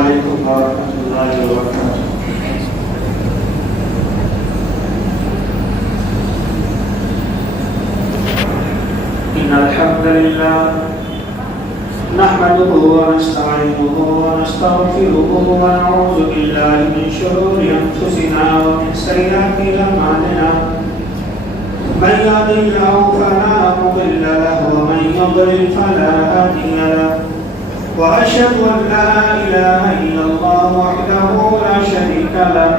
علیکم ورحمۃ اللہ وبرکاتہ۔ ان الحمد للہ نحمده ونستعینه ونستغفره ونعوذ باللہ من شرور انفسنا ومن سیئات اعمالنا، من يهد الله فلا مضل له ومن يضلل فلا هادي له، وأشهد أن لا إله إلا الله وحده لا شريك له،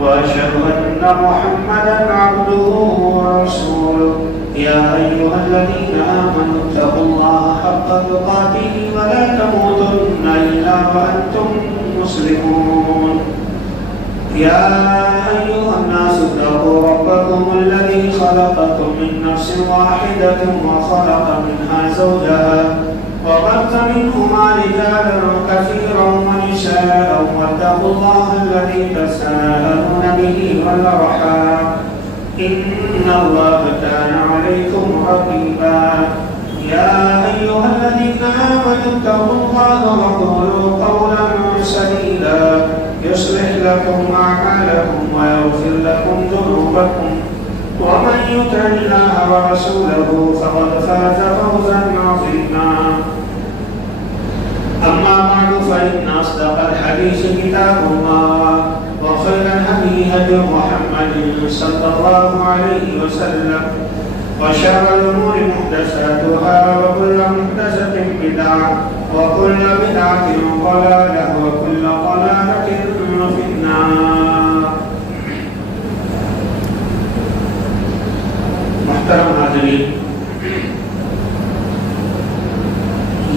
وأشهد أن محمدا عبده ورسوله، يا أيها الذين آمنوا اتقوا الله حق تقاته ولا تموتن إلا وأنتم مسلمون، يا أيها الناس اتقوا ربكم الذي خلقكم من نفس واحدة وخلق منها زوجها وبث منهما رجالا كثيرا ونساء، واتقوا الله الذي تساءلون به والأرحام إن الله كان عليكم رقيبا، يا أيها الذين آمنوا اتقوا الله وقولوا قولا سديدا يصلح لكم أعمالكم ويغفر لكم ذنوبكم، ومن يطع الله ورسوله فقد فاز فوزا عظيما، أما بعد فإن أصدق الحديث كتاب الله، وخير الهدي هدي محمد صلى الله عليه وسلم، وشر الأمور محدثاتها وكل محدثة بدعة وكل بدعة ضلالة وكل ضلالة في النار۔ محترم حاضرین،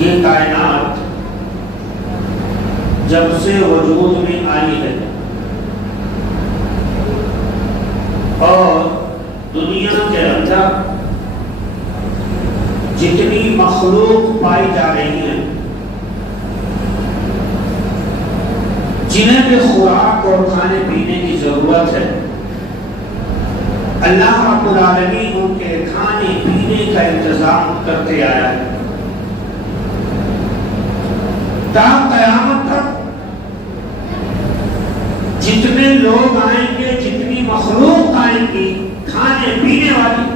یہ کائنات جب سے وجود میں آئی ہے اور دنیا کے اندر جتنی مخلوق پائی جا رہی ہیں، جنہیں بھی خوراک اور کھانے پینے کی ضرورت ہے، اللہ رب العالمین ان کے کھانے پینے کا انتظام کرتے آیا ہے۔ تا قیامت تک جتنے لوگ آئیں گے، جتنی مخلوق آئیں گی کھانے پینے والی،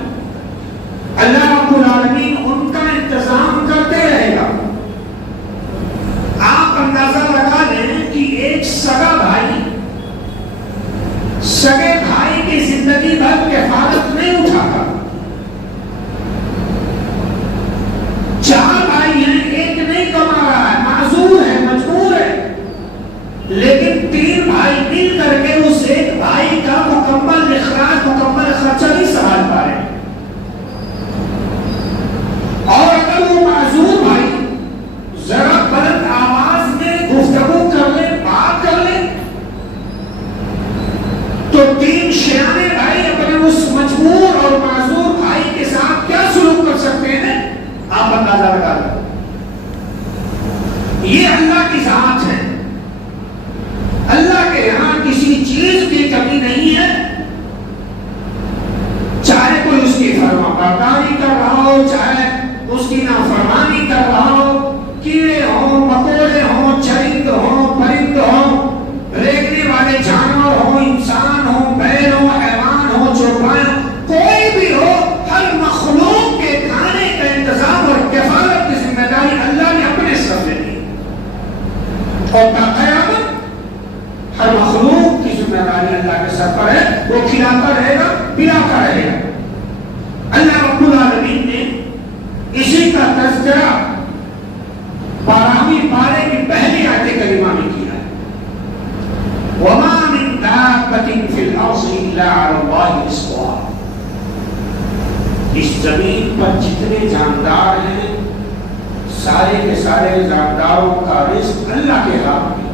اللہ رب العالمین ان کا انتظام کرتے رہے گا۔ آپ اندازہ لگا لیں کہ ایک سگا بھائی سگے بھائی کی زندگی بھر کفالت نہیں اٹھاتا۔ چار بھائی ہیں، ایک نہیں کما رہا ہے، معذور ہے، مجبور ہے، لیکن تین بھائی مل کر کے اس ایک بھائی کا مکمل اخراج، مکمل خرچہ نہیں سنبھال پا رہے۔ اور اگر وہ معذور بھائی ذرا بلند آواز میں گفتگو کر لیں، بات کر لیں، تو تین شیانے بھائی اپنے اس مجبور اور معذور بھائی کے ساتھ کیا سلوک کر سکتے ہیں، آپ اندازہ لگا لیں۔ یہ اللہ کی ذات ہے، اللہ کے یہاں کسی چیز کی کمی نہیں ہے، چاہے کوئی اس کی فرمانبرداری کر رہا ہو، چاہے اس کی نافرمانی کر رہا ہو، کیڑے ہوں، مکوڑے ہوں، چرند ہوں، پرند ہوں، ریگنے والے جانور ہوں، انسان ہوں، بیل ہوں، حیوان ہوں، چوپائے ہوں، کوئی بھی ہو، ہر مخلوق کے کھانے کا انتظام اور کفالت کی ذمہ داری اللہ نے اپنے سر لے لی، اور قیامت ہر مخلوق کی ذمہ داری اللہ کے سر پر ہے، وہ کھلاتا رہے گا، پلاتا رہے گا۔ اللہ رب العالمین نے اسی کا تذکرہ 12ویں پارے کی پہلی آیت کریمہ میں کیا ہے۔ وَمَا مِن دَابَّةٍ فِي الْأَرْضِ إِلَّا عَلَى اللَّهِ رِزْقُهَا، اس زمین پر جتنے جاندار ہیں، سارے کے سارے جانداروں کا رزق اللہ کے ہاتھ میں۔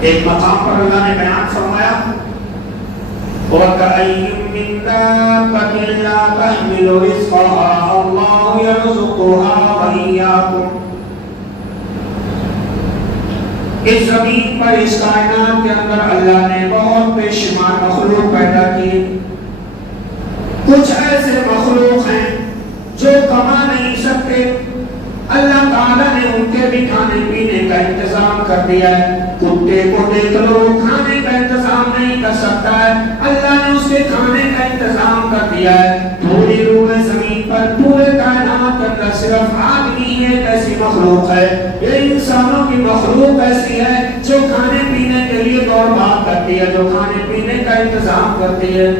ایک مقام پر اللہ نے بیان فرمایا، وَكَأَيٍّ مِّن دَابَّةٍ لَّا تَحْمِلُ رِزْقَهَا اللَّهُ يَرْزُقُهَا وَإِيَّاكُمْ، اس زمین پر، اس کائنات کے اندر اللہ نے بہت بے شمار مخلوق پیدا کی۔ کچھ ایسے مخلوق ہیں جو کما نہیں سکتے، اللہ تعالیٰ نے ان کے بھی کر دیا ہے. کتے کو دیکھ لو کھانے کا انتظام نہیں کر سکتا ہے, اللہ نے اس کے کھانے کا انتظام کر دیا ہے. پوری روح زمین پر پورے کائنات کے اندر صرف آدمی ایک ایسی مخلوق ہے, یہ انسانوں کی مخلوق ایسی ہے جو کھانے پینے کے لیے دوڑ بھاگ کرتی ہے, جو کھانے پینے کا انتظام کرتی ہے.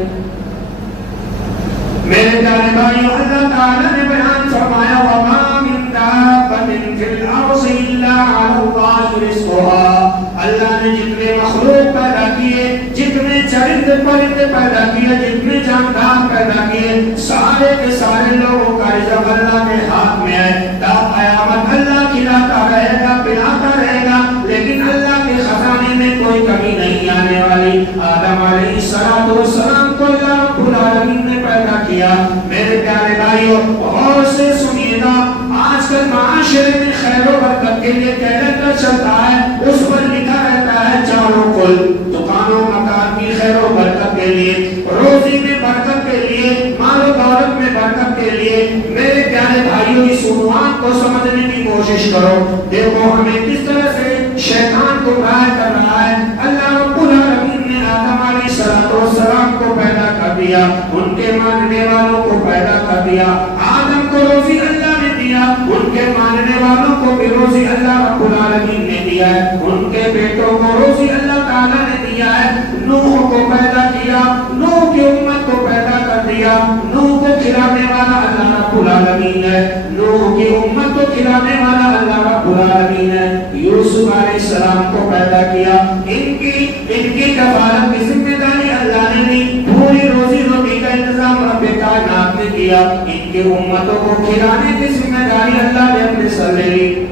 میرے پیارے بھائیو, اللہ تعالیٰ نے بیان فرمایا وَمَا مِن دَابَّةٍ فِي الْأَرْضِ إِلَّا عَلَى اللَّهِ رِزْقُهَا. اللہ نے جتنے مخلوق پیدا کیے, جتنے چرند پرند پیدا کیے, جتنے جاندار پیدا کیے, سارے کے سارے لوگوں کا رزق اللہ کے ہاتھ میں ہے. تا قیامت اللہ کھلاتا رہے گا, پلاتا رہے گا, لیکن اللہ کے خزانے میں کوئی کمی نہیں آنے والی. آدم علیہ السلام کو اللہ رب العالمین نے پیدا کیا. میرے پیارے بھائیو غور سے سنیے گا, آج کل معاشرے میں خیر و برکت کے لیے کیلنڈر چلتا ہے, اس پر لکھا رہتا ہے چاروں کل, دکانوں مکان کی خیر و برکت کے لیے, روزی میں برکت کے لیے, مال و دولت میں برکت کے لیے. میرے پیارے بھائیو اس عنوان کو سمجھنے کی کوشش کرو. دیکھو ہمیں کس طرح سے شیطان کو گمراہ کر رہا ہے. اللہ رب العالمین نے آدم علیہ السلام کو پیدا کر دیا, ان کے ماننے والوں کو پیدا کر دیا. آدم کو روزی اللہ نے دیا, ان کے ماننے والوں کو بھی روزی اللہ رب العالمین نے دیا ہے. ان کے بیٹوں کو روزی اللہ تعالیٰ نے دیا ہے. نوح کو پیدا کیا, نوح کی امت کو پیدا کر دیا. نوح کو کھلانے والا اللہ رب العالمین ہے, نوح کی امت کو کھلانے والا اللہ رب العالمین ہے. یوسف علیہ السلام کو پیدا کیا, ان کی کفالت کی ذمہ داری اللہ نے دی. پوری روزی روٹی کا انتظام رب کائنات نے کیا. ان کی امتوں کو کھلانے کی ذمہ داری اللہ نے اپنے سر لے لی.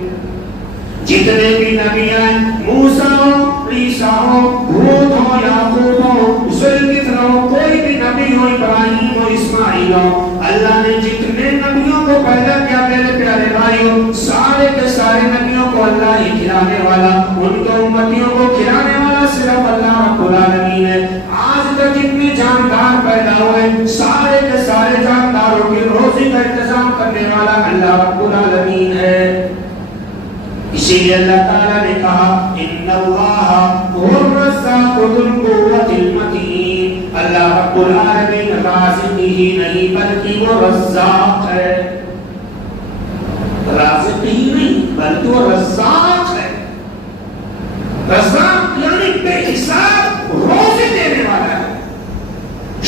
جتنے بھی نبی ہیں, موسیٰ ہو, عیسیٰ ہو, ہود ہو, یعقوب ہو, ذوالکفل ہو, کوئی بھی نبی ہو, ابراہیم ہو, اسماعیل ہو, اللہ نے جتنے نبیوں کو پیدا کیا میرے پیارے بھائیوں, سارے کے سارے نبیوں کو اللہ ہی کھلانے والا, ان کے امتیوں کو کھلانے والا صرف اللہ رب العالمین ہے. آج تک جتنے جاندار پیدا ہوئے, سارے کے سارے جانداروں کی روزی کا انتظام کرنے والا اللہ رب العالمین ہے. اسی لیے اللہ تعالیٰ نے کہا ان اللہ هو الرزاق ذو القوة المتین. اللہ رب العالمین رازق ہی نہیں بلکہ وہ رزاق ہے. رازق ہی نہیں بلکہ وہ رزاق ہے. رزاق یعنی بے حساب روزی دینے والا ہے,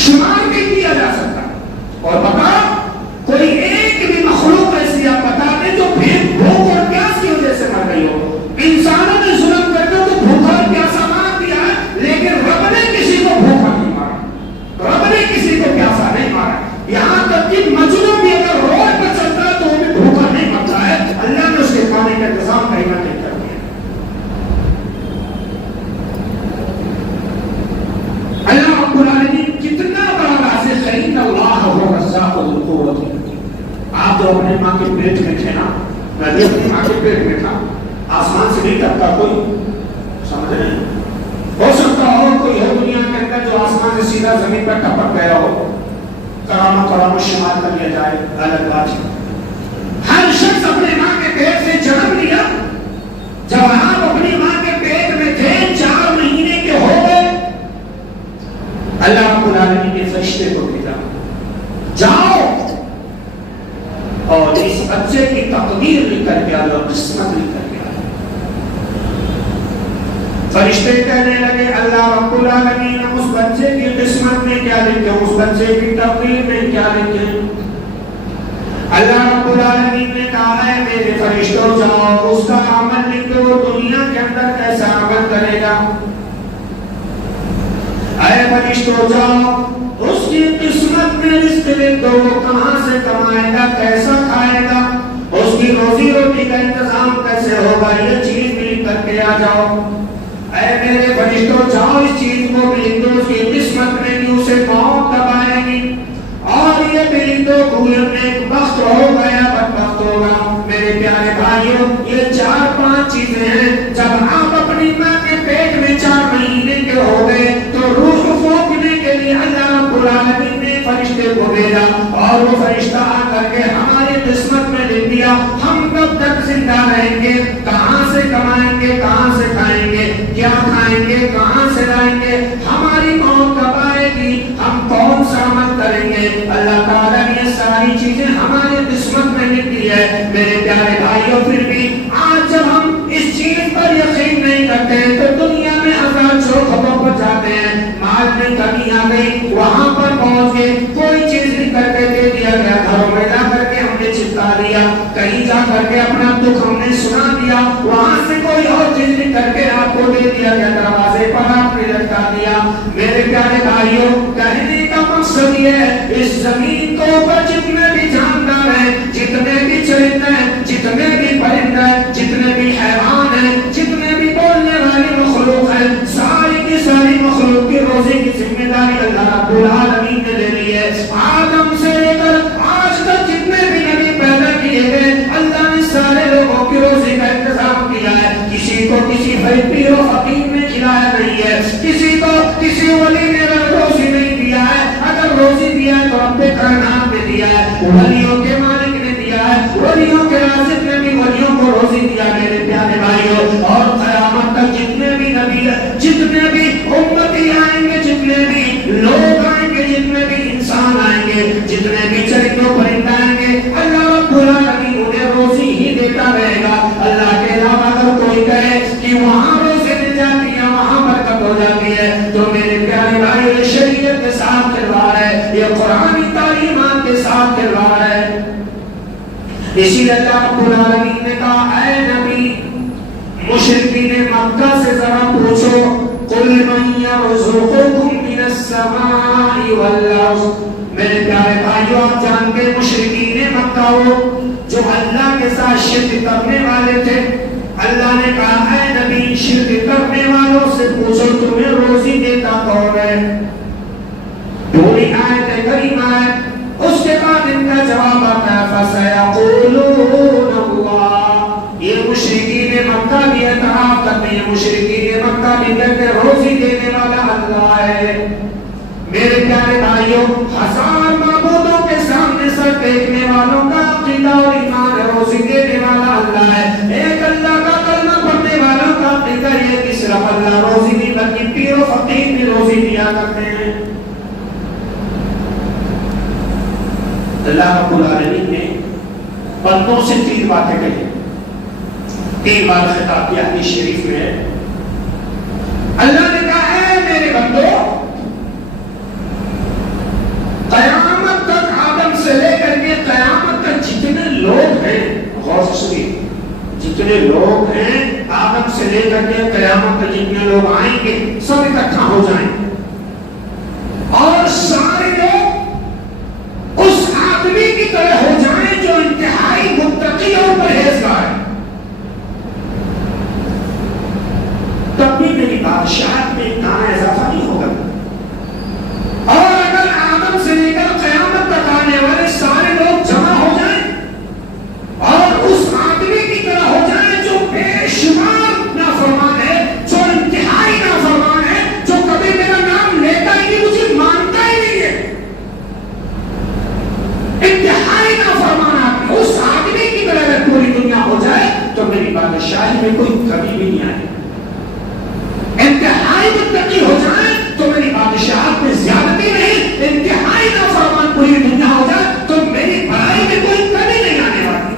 شمار نہیں کیا جا سکتا. اور بتا کوئی ایک بھی مخلوق ایسی آپ بتا دیں جو بھوک اور پیاس کی وجہ سے مر گئی ہو. انسانوں نے ظلم کر کے تو بھوکا اور پیاسا مار دیا ہے, لیکن رب نے کسی کو بھوکا نہیں مارا, رب نے کسی کو پیاسا نہیں مارا. یہاں تک کہ مجنون بھی اگر روڈ پر چلتا ہے تو وہ بھی بھوکا نہیں مرتا ہے, اللہ نے اس کے کھانے کا انتظام کہیں نہ کہیں کر دیا. اللہ رب العالمین کتنا بڑا رازق ہے. ان اللہ هو الرزاق ذو القوة المتین. آپ جو اپنے ماں کے پیٹ میں تھے نا, میں بھی اپنی ماں کے پیٹ میں تھا, آسمان سے نہیں ٹپکا کوئی, سمجھ رہے ہیں. ہو سکتا ہو کوئی ہو دنیا کے اندر جو آسمان سے سیدھا زمین پر ٹپک گیا ہو, کرامت شمار کر لیا جائے, غلط بات ہے. ہر شخص اپنے ماں کے پیٹ سے جنم لیا. جب آپ اپنی ماں کے پیٹ میں تھے, 4 مہینے کے ہو گئے, اللہ رب العالمین نے فرشتے کو بھیجا, جاؤ اور اس بچے کی تقدیر لکھ کر کے آلو, قسمت لکھ کر کے آلو. فرشتے کہنے لگے اللہ رب العالمین اس بچے کی قسمت میں کیا لکھے, اس بچے کی تقدیر میں کیا لکھے. اللہ رب العالمین نے کہا ہے میرے فرشتوں جاؤ اس کا عمل لکھو, دنیا کے اندر کیسا عمل کرے گا. اے فرشتوں جاؤ اس کی قسمت میں رزق لکھ دو, وہ کہاں سے کمائے گا, کیسا کھائے گا, اس کی روزی روٹی کا انتظام کیسے ہوگا, یہ چیز بھی لکھ کر کے آ جاؤ. اے میرے فرشتوں جاؤ اس چیز کو بھی لکھ دو, اس کی قسمت میں بھی اسے موت کب آئے گی, اور یہ بھی لکھ دو کوئی نیک بخت ہوگا یا بدبخت ہوگا. میرے پیارے بھائیوں یہ 4-5 چیزیں ہیں. جب آپ اپنی ماں کے پیٹ میں 4 مہینے کے ہو گئے تو روح پھونکنے کے لیے اللہ رب العالمین نے فرشتے کو بھیجا, اور وہ فرشتہ آ کر کے ہماری قسمت میں لکھ دیا ہم کب تک زندہ رہیں گے, کہاں سے کمائیں گے, کہاں سے گے؟ کہاں سے لائیں گے؟ ہماری موت کب آئے گی؟ ہم کون سا عمل کریں گے؟ اللہ تعالیٰ نے یہ ساری چیزیں ہماری قسمت میں لکھی ہے میرے پیارے بھائیوں۔ پھر بھی آج جب ہم اس چیز پر یقین نہیں کرتے ہیں تو دنیا میں ہزار چوکھٹوں پر جاتے ہیں، مال میں کمی آ گئی، وہاں پر پہنچ گئے، کوئی چیز نہیں کر کے دے دیا گیا، گھروں میں جا کر کے ہم نے چپکا دیا، کہیں جا کر کے اپنا دکھ ہم نے سنا دیا، وہاں سے کوئی اور چیز نہیں کر کے آپ کو دے دیا گیا، دروازے پر آپ نے لٹکا دیا۔ میرے پیارے بھائیوں، کہنے کا مقصد یہ ہے اس زمین کے اوپر جتنے بھی جاندار ہیں، جتنے بھی چرندے ہیں، جتنے بھی پرندے ہیں، جتنے بھی حیوان ہیں، جتنے بھی بولنے والی مخلوق ہیں، ساری کی ساری مخلوق کی روزی کی ذمہ داری اللہ رب العالمین نے لے لی ہے۔ آدم سے لے کر آج تک جتنے بھی نبی پیدا کیے گئے، اللہ نے سارے لوگوں کی روزی کا انتظام کیا ہے۔ کسی کو کسی پیر و فقیر نے کھلایا نہیں ہے، کسی کو کسی ولی نے روزی نہیں دیا ہے، اگر روزی دیا ہے تو رب کائنات نے دیا ہے، ولیوں کے مالک نے دیا ہے، ولیوں کے رازق نے بھی ولیوں کو روزی دیا میرے پیارے بھائیوں۔ اور قیامت تک جتنے بھی نبی ہیں، جتنے بھی امتی آئیں گے، جتنے بھی لوگ آئیں گے، جتنے بھی انسان آئیں گے، جتنے بھی چرندوں پرندے آئیں گے، اللہ رب العالمین انہیں روزی ہی دیتا رہے گا۔ اللہ کے علاوہ اگر کوئی کہے کہ وہاں روزی مل جاتی ہے، وہاں برکت ہو جاتی ہے، تو میرے پیارے بھائیوں یہ شریعت کے ساتھ کھلواڑ ہے، یہ قرآنی تعلیمات کے ساتھ کھلواڑ ہے۔ اسی لیے اللہ رب العالمین نے کہا اے نبی مشرکین مکہ سے ذرا پوچھو قل من یرزقکم من السماء والارض۔ میرے پیارے بھائیو آپ جانتے ہیں مشرکین مکہ وہ جو اللہ کے ساتھ شرک کرنے والے تھے، اللہ نے کہا اے نبی شرک کرنے والوں سے پوچھو تمہیں روزی دیتا کون ہے؟ پوری آیت کریمہ ہے، اس کے بعد ان کا جواب آتا ہے فَسَيَقُولُونَ اللَّهُ۔ یہ مشرکین مکہ بھی اعتراف کرتے ہیں، مشرکین مکہ بھی کہتے ہیں روزی دینے والا اللہ ہے۔ میرے پیارے بھائیوں ہزار معبودوں کے سامنے سر ٹیکنے والوں کا عقیدہ اور ایمان ہے روزی دینے والا اللہ ہے۔ ایک اللہ کا کلمہ پڑھنے والوں کا عقیدہ یہ کہ صرف اللہ روزی نہیں بلکہ پیر و فقیر بھی روزی دیا کرتے ہیں۔ اللہ رب العالمین نے بندوں سے تین باتیں کہی، تین بار خطاب کیا حدیث شریف میں ہے۔ اللہ نے کہا اے میرے بندو قیامت تک آدم سے لے کر کے قیامت تک جتنے لوگ ہیں، غور سے سنیے، جتنے لوگ ہیں آدم سے لے کر کے قیامت تک جتنے لوگ آئیں گے سب اکٹھا ہو جائیں گے، اور سارے لوگ اس آدمی کی طرح ہو جائیں جو انتہائی متقی اور پرہیزگار ہے، تب بھی میری بادشاہت میں اتنا اضافہ نہیں ہوگا۔ اور اگر آدم سے لے کر قیامت تک آنے والے سارے لوگ جمع ہو جائیں اور اس آدمی کی طرح ہو جائیں جو بے شمار نافرمان ہے، جو انتہائی نافرمان ہے، جو کبھی میرا نام لیتا ہی نہیں، مجھے مانتا ہی نہیں ہے، انتہائی نافرمان آدمی، اس آدمی کی طرح اگر پوری دنیا ہو جائے تو میری بادشاہی میں کوئی کمی بھی نہیں آئے۔ انتہائی متقی ہو جائے تو میری بادشاہت میں زیادتی نہیں، انتہائی نافرمان پوری دنیا ہو جائے تو میری بڑائی میں کوئی کمی نہیں آنے والی۔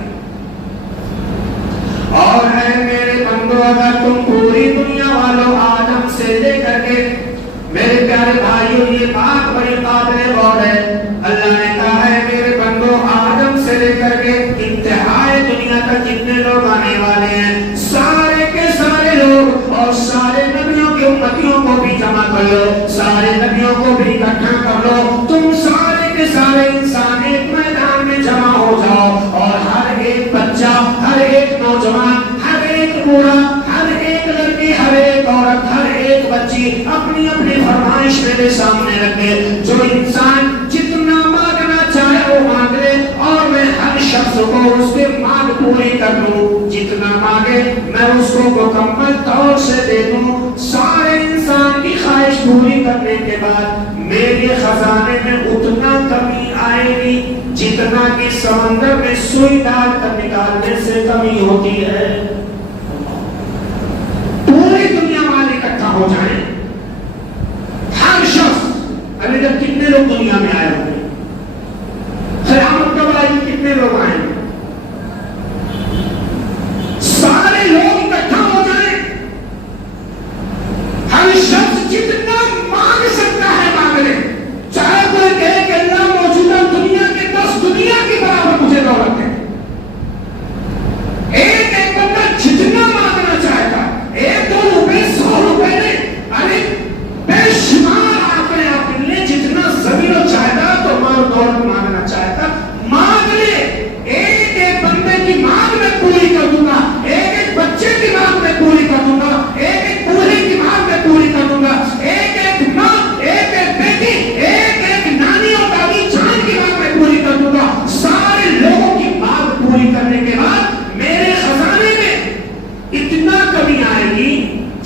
اور اے میرے بندو اگر تم پوری دنیا والوں آدم سے لے کر کے میرے پیارے بھائیوں یہ بات بڑی قابل غور ہے، اللہ نے کہا ہے میرے بندو آدم سے لے کر کے انتہائی دنیا تک جتنے لوگ آنے والے ہیں سارے کے سارے لوگ اور سارے نبیوں کے امتیوں کو بھی جمع کر لو، سارے نبیوں کو بھی اکٹھا کر لو، تم سارے کے سارے انسان ایک میدان میں جمع ہو جاؤ، اور ہر ایک بچہ، ہر ایک نوجوان، ہر ایک بوڑھا، ہر ایک لڑکی، ہر ایک عورت، ہر ایک بچی اپنی اپنی فرمائش میرے سامنے رکھے، جو انسان جتنا مانگنا چاہے وہ مانگ لے اور میں ہر شخص کو اس کے مانگ پوری کر دوں، جتنا مانگے میں اس کو مکمل طور سے دے دوں۔ سارے انسان کی خواہش پوری کرنے کے بعد میرے خزانے میں اتنا کمی آئے گی جتنا کہ سمندر میں سوئی ڈال کر نکالنے سے کمی ہوتی ہے۔ پوری دنیا والے اکٹھا ہو جائیں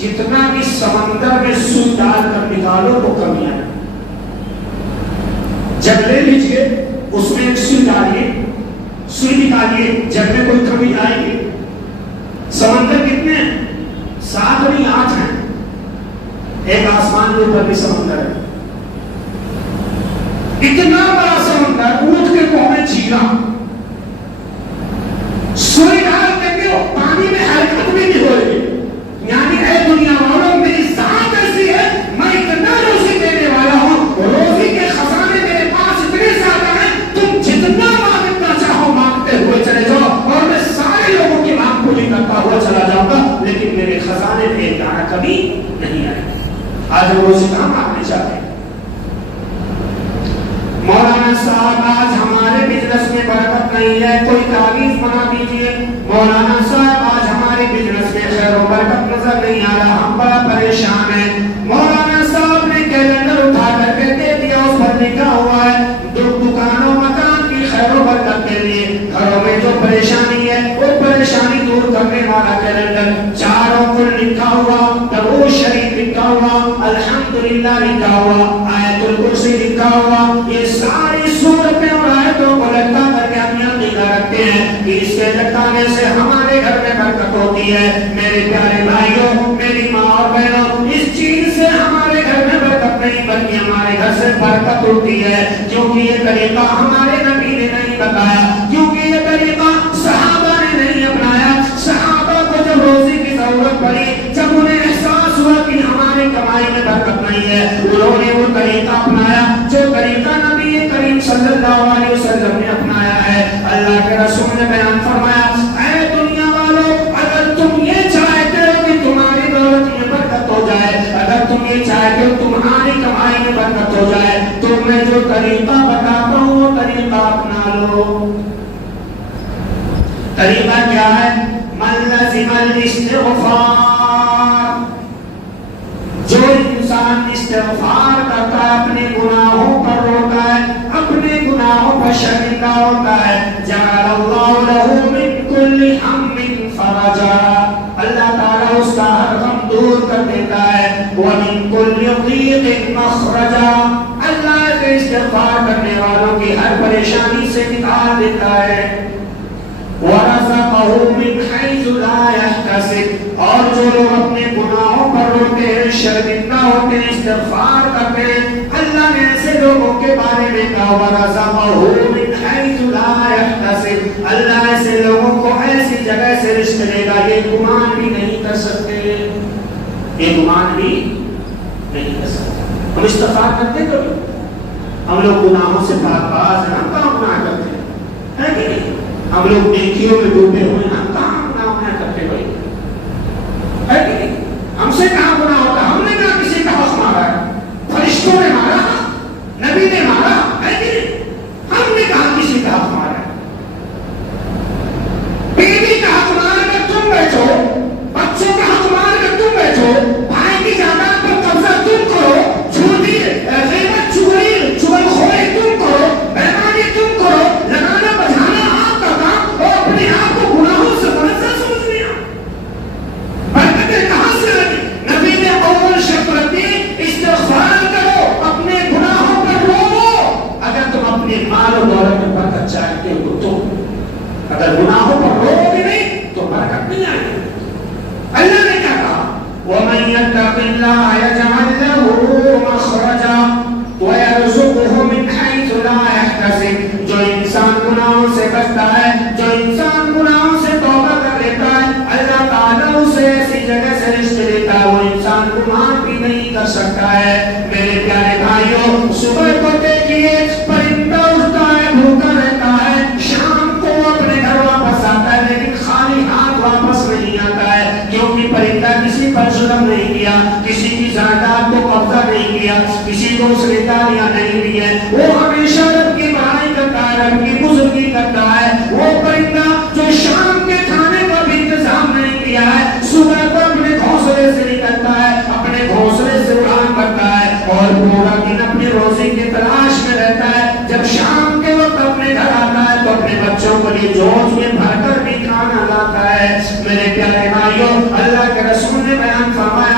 جتنا بھی سمندر میں سوئی ڈال کر نکالو تو کمی آئے. جب لے لیجئے اس میں ایک سوئی ڈالیے, سوئی نکالیے, جب میں کوئی کمی آئے گی. سمندر کتنے ہیں؟ 7 نہیں 8 ہیں. ایک آسمان کے اوپر بھی سمندر ہے. اتنا بڑا سمندر, اونٹ کے پاؤں میں جھیلا, سوئی ڈال کے وہ پانی میں حرکت بھی نہیں ہو رہی. یعنی اے دنیا والوں, میری ذات ایسی ہے, میں اتنا روزی دینے والا ہوں, روزی کے خزانے میرے پاس اتنے زیادہ ہیں, تم جتنا مانگنا چاہو مانگتے ہوئے چلے جاؤ, اور میں سارے لوگوں کی مانگ پوری کرتا ہوا چلا جاؤں گا, لیکن میرے خزانے میں ایک دانہ کبھی نہیں آئے. آج وہ روزی کہاں مانگنے چاہتے ہیں؟ مولانا صاحب آج ہمارے بزنس میں برکت نہیں ہے, کوئی تعویذ بنا دیجیے. مولانا صاحب آج ہمارے بزنس میں خیر و برکت نظر نہیں آ رہا, ہم بڑا پریشان ہیں. مولانا صاحب نے کیلنڈر اٹھا کر کے دے دیا, اس پر لکھا ہوا ہے دکانوں مکان کی خیر و برکت کے لیے, گھروں میں جو پریشانی ہے وہ پریشانی دور کرنے والا کیلنڈر. چاروں کو لکھا ہوا, دروش شریف لکھا ہوا, الحمدللہ لکھا ہوا, آیت الکرسی لکھا ہوا. یہ ساری صورتیں اور آیتوں کو لٹکا کر کے ہم یہاں لکھا رکھتے ہیں کہ اس کے لٹکانے سے ہمارے گھر میں برکت ہوتی ہے. میرے پیارے بھائیوں, میری ماں اور بہنوں, اس چیز سے ہمارے گھر میں برکت نہیں بلکہ ہمارے گھر سے برکت ہوتی ہے, کیونکہ یہ طریقہ ہمارے نبی نے نہیں بتایا, کیونکہ یہ طریقہ صحابہ نے نہیں اپنایا. صحابہ کو جب روزی کی ضرورت پڑی, جب انہیں احساس ہوا کہ ہماری کمائی میں برکت نہیں ہے, انہوں نے وہ طریقہ اپنایا جو طریقہ نبی کریم صلی اللہ علیہ وسلم نے اپنایا ہے. اللہ کے رسول نے بیان فرمایا, اے دنیا والوں, اگر تم یہ چاہتے ہو کہ تمہاری دولت میں برکت ہو جائے, اگر تم یہ چاہتے ہو تمہاری کمائی میں برکت ہو جائے, تو میں جو طریقہ بتاتا ہوں وہ طریقہ اپنا لو. طریقہ کیا ہے؟ من لزم الاستغفار, جو انسان استغفار کرتا ہے, اپنے گناہوں پر روتا ہے, اپنے گناہوں پر شرمندہ ہوتا ہے, جعل اللہ لہ من کل ہم فرجا, اللہ تعالیٰ اس کا ہر غم دور کر دیتا ہے. ومن کل ضیق مخرجا, اللہ کے استغفار کرنے والوں کی ہر پریشانی سے نکال دیتا ہے. وَرَزَقَهُ مِنْ حَيْثُ لَا يَحْتَسِبُ, اور جو لوگ اپنے گناہوں پر روتے ہیں, شرمندہ ہوتے ہیں, استغفار کرتے ہیں, اللہ نے ایسے لوگوں کے بارے میں کہا وَرَزَقَهُ مِنْ حَيْثُ لَا يَحْتَسِبُ, اللہ ایسے لوگوں کو ایسی جگہ سے رزق دے گا یہ گمان بھی نہیں کر سکتے, یہ گمان بھی نہیں کر سکتے. ہم استغفار کرتے کبھی؟ ہم لوگ گناہوں سے پاک باز ہیں, ہم کہاں گناہ کرتے ہیں, ہے کہ نہیں؟ ہم لوگ نیکیوں میں ڈوبے ہوئے ہیں, ہم کہاں گناہ کرتے ہوئے, ہے کہ نہیں؟ ہم سے کہاں گناہ ہوتا؟ ہم نے کہاں کسی کا حق مارا ہے؟ فرشتوں نے مارا, نبی نے مارا, ہے کہ نہیں؟ ہم نے کہاں کسی کا حق مارا ہے؟ بیوی کا حق مار کر تم بیٹھو, بچوں کا حق مار کر تم بیٹھو, بھائی کی جائیداد پر قبضہ تم کرو, جھوٹی غیبت چغلی چغلخوری تم کرو, بےمانی تم کرو, لگانا بجھانا آپ کا کام, اور اپنے آپ کو گناہوں سے منزہ سمجھ لیا. برکتیں کہاں سے لگی؟ نبی نے اول شرط رکھی, استغفار کرو, اپنے گناہوں پر رو. اگر تم اپنے مال و دولت میں برکت چاہتے ہو تو اگر گناہوں پر رو بھی نہیں تو برکت نہیں آئے گی. اللہ نے کیا کہا؟ وَمَن يَتَّقِ اللَّهَ يَجْعَل لَّهُ مَخْرَجًا وَيَرْزُقْهُ مِنْ حَيْثُ لَا يَحْتَسِبُ, جو انسان گناہوں سے بچتا ہے, جو انسان گناہوں سے توبہ کر لیتا ہے, اللہ تعالیٰ اسے ایسی جگہ سے رزق دیتا ہے وہ انسان گمان بھی نہیں کر سکتا ہے. میرے پیارے بھائیوں, صبح کو دیکھیے پرندہ اٹھتا ہے, بھوکا رہتا ہے, شام کو اپنے گھر واپس آتا ہے, لیکن خالی ہاتھ واپس نہیں آتا ہے, کیونکہ پرندہ کسی پر ظلم نہیں کیا, کسی کی جائیداد کو قبضہ نہیں کیا, کسی کو اس نے گالیاں نہیں دی ہے, وہ ہمیشہ رب کی بڑائی کرتا ہے, رب کی بزرگی کرتا ہے. وہ پرندہ جو شام کے کھانے کا بھی انتظام نہیں کیا ہے, صبح کو اپنے گھونسلے سے نکلتا ہے, اپنے گھونسلے سے اڑان کرتا ہے, اور پورا دن اپنی روزی کی تلاش میں رہتا ہے. جب شام کے وقت اپنے گھر آتا ہے تو اپنے بچوں کو لیے جوش میں بھر کر بھی کھانا لاتا ہے. میرے پیارے بھائیوں, اللہ کے رسول نے بیان فرمایا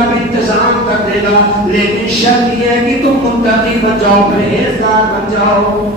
کا بھی انتظام کر دے گا، لیکن شرط یہ ہے کہ تم متقی بن جاؤ، پرہیزگار بن جاؤ۔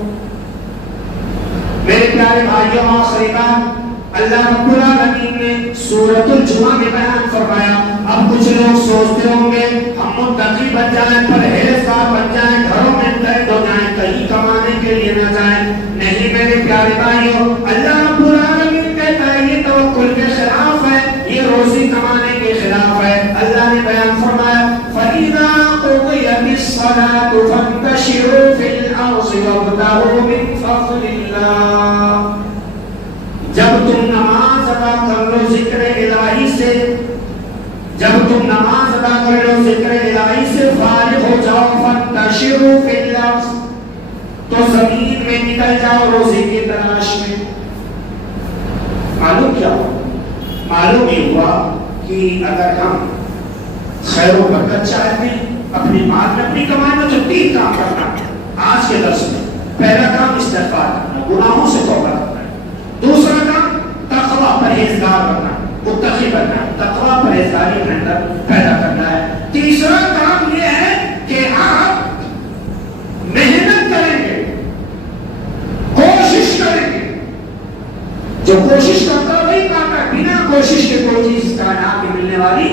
میرے پیارے بھائیوں، آخری بات اللہ رب العالمین نے سورۃ الجمعہ میں بیان فرمایا۔ اب کچھ لوگ سوچتے ہوں گے ہم متقی بن جائیں، پرہیزگار بن جائیں، گھروں میں قید ہو جائیں، کہیں کمانے کے لیے نہ جائیں۔ نہیں میرے پیارے بھائیوں، اللہ رب العالمین کہتا ہے یہ توکل کے خلاف ہے، یہ روزی کمانے کے خلاف ہے۔ اللہ نے بیان فرمایا فَإِذَا قُضِيَتِ الصَّلَاةُ فَانتَشِرُوا فِي الْأَرْضِ وَابْتَغُوا مِن فَضْلِ اللَّهِ۔ جب تم نماز ادا کر لو ذکر الہی سے، جب تم نماز ادا کر لو ذکر الہی سے فارغ ہو جاؤ، فَانتَشِرُوا فِي الْأَرْضِ، تو زمین میں نکل جاؤ روزی کی تلاش میں۔ معلوم کیا ہوا؟ معلوم یہ ہوا کہ اگر ہم خیر و برکت چاہتے ہیں اپنی مال میں اپنی کمائی میں، تو 3 کام کرنا آج کے درس میں۔ پہلا کام استغفار کرنا، گناہوں سے توبہ کرنا۔ دوسرا کام تقوی، پرہیزگار بننا، متقی بننا، تقوی پرہیزگاری اپنے اندر پیدا کرنا ہے۔ تیسرا کام یہ ہے کہ آپ محنت کریں گے، کوشش کریں گے۔ جو کوشش کرتا ہے وہی پاتا ہے، بنا کوشش کے کوئی چیز کائنات میں ملنے والی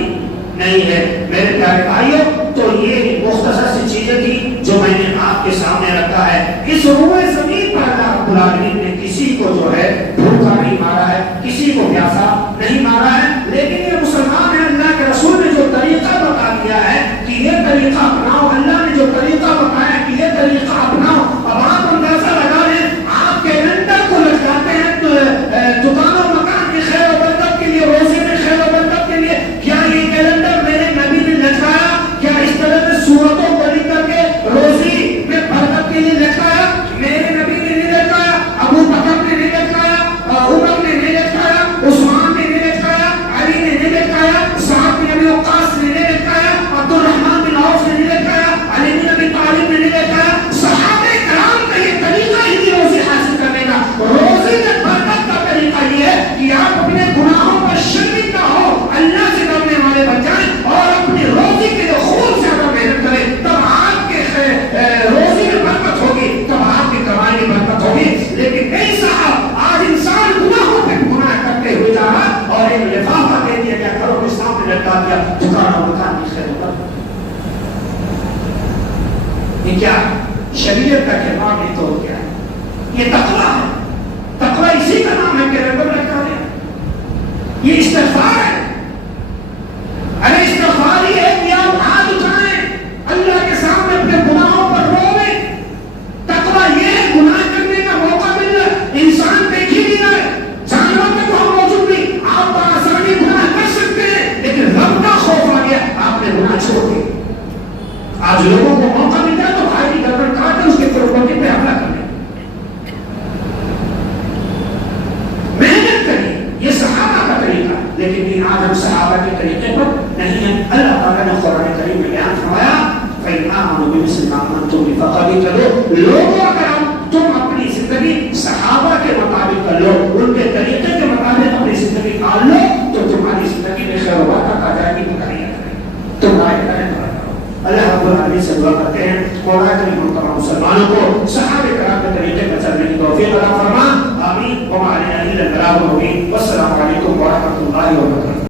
نہیں ہے۔ میرے پیارے بھائیوں، تو یہ مختصر سی چیزیں تھی جو میں نے آپ کے سامنے رکھا ہے۔ اس روئے زمین پر اللہ رب العالمین نے کسی کو جو ہے بھوکا نہیں مارا ہے، کسی کو پیاسا نہیں مارا ہے، لیکن یہ مسلمان ہے، اللہ کے رسول نے جو طریقہ بتا دیا ہے کہ یہ طریقہ اپناؤ، اللہ نے جو طریقہ بتایا کہ یہ طریقہ اپناؤ۔ اب آپ اندازہ لگا لیں، آپ کیلنڈر کو لٹکاتے ہیں دکان و مکان کی خیر و برکت کے لیے، روزے میں خیر و برکت کے لیے، کیا یہ کیلنڈر میرے نبی نے لٹکایا؟ کیا اس طرح سے صورتوں کو لکھ کر کے روزی میں برکت کے لیے لٹکایا؟ میرے نبی نے نہیں لٹکایا، ابو بکر نے نہیں لٹکایا، عمر نے نہیں لٹکایا، عثمان نے نہیں لٹکایا، علی نے نہیں لٹکایا، سعد بن ابی وقاص نے نہیں لٹکایا، عبد الرحمن بن عوف نے نہیں لٹکایا، علی بن ابی طالب نے نہیں لٹکایا۔ صحابہ کرام کا یہ طریقہ ہی نہیں روزی حاصل کرنے کا۔ روزی میں برکت کا طریقہ یہ ہے کہ آپ اپنے گناہوں پر شرمندہ ہو، اللہ سے ڈرنے والے بن جائیں اور اپنی روزی کے لیے خوب زیادہ محنت کریں، تب آپ کے روزی میں برکت ہوگی، تب آپ کی کمائی میں برکت ہوگی۔ لیکن نہیں صاحب، آج انسان گناہوں پہ گناہ کرتے ہوئے جا رہا اور ایک لفافہ دے دیا گیا، گھروں کے سامنے لٹکا دیا، دکانوں مکان کی خیر ہوگا۔ یہ کیا شریعت کا کردار نہیں توڑ گیا ہے، یہ تقویٰ ہے۔ تقویٰ اسی کا نام ہے کہ رب لٹکا دیا، یہ استغفار ہے۔ ارے استغفار ہی ہے کہ آپ ہاتھ اٹھائیں، اللہ کے سامنے اپنے گناہوں پر روئیں۔ تقویٰ یہ ہے گناہ کرنے کا موقع مل رہا ہے، انسان دیکھ ہی نہیں رہا ہے، جانور تک وہاں موجود نہیں، آپ بآسانی گناہ کر سکتے ہیں، لیکن رب کا خوف آ گیا، آپ نے گناہ چھوڑ دیے۔ آج لوگوں کو موقع ملتا ہے تو بھائی کی گردن کاٹ کر اس کے پراپرٹی پہ حملہ کر لیں۔ محنت کریں، یہ صحابہ کا طریقہ ہے، لیکن آج ہم صحابہ کے طریقے پر نہیں ہیں۔ اللہ تعالیٰ نے قرآن کریم میں بیان فرمایا فَإِنْ آمَنُوا بِمِثْلِ مَا آمَنْتُم بِهِ فَقَدِ اهْتَدَوْا۔ لوگوں اگر تم اپنی زندگی صحابہ کے مطابق کر لو، ان کے طریقے کے مطابق اپنی زندگی ڈال لو، تو تمہاری زندگی میں خیر و برکت آ جائے گی، تمہارے کریں۔ اللہ رب العالمین سے دعا کرتے ہیں مولا کریم تمام مسلمانوں کو صحابہ کرام کے طریقے پر چلنے کی توفیق عطا فرما، آمین۔ وما علینا الا البلاغ المبین۔ والسلام علیکم ورحمۃ اللہ وبرکاتہ۔